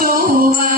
so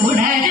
would have